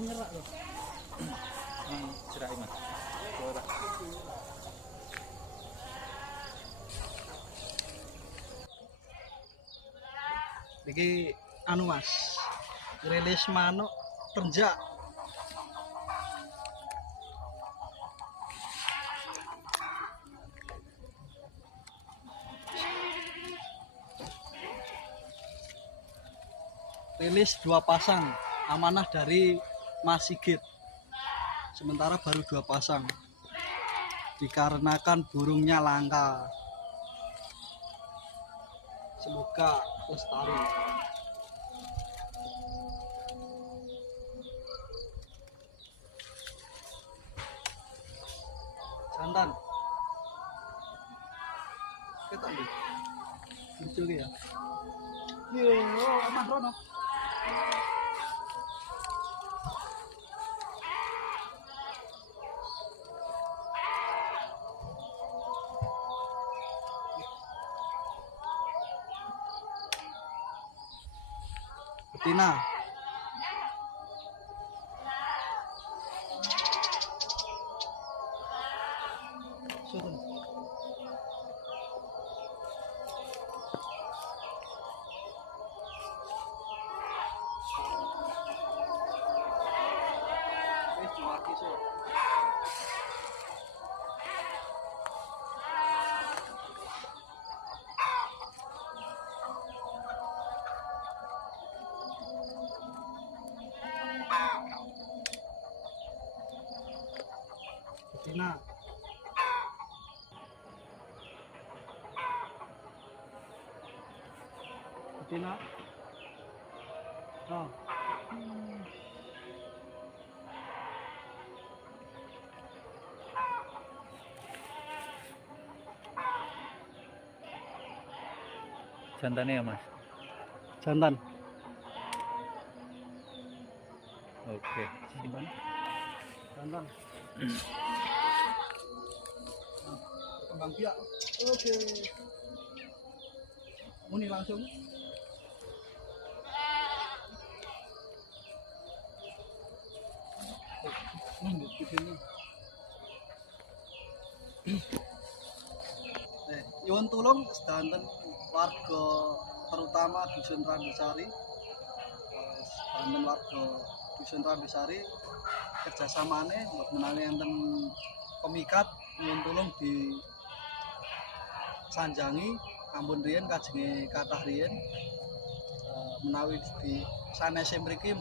nyerak loh. Cerai mas. Ora. Iki anu mas, rilis manuk tenjak. Rilis 2 pasang, amanah dari Mas Sigit. Sementara baru 2 pasang, dikarenakan burungnya langka. Semoga lestari. Jantan. Kita nih. Muncul ya. Yo, aman rono. Betina. Surun. Betina. Betina. Oh. Jantannya ya mas. Jantan. Oke. Jantan. Jantan. Kembang biak. Oke. Muni langsung. Nunggu begini. Nyuwun tulung sedanten warga terutama Dusun Randusari. Sedanten warga Dusun Randusari kerjasamane menawi enten pemikat nyuwun tulung di sanjangi ampun riyen kajenge kathah riyen menawi di sanese mriki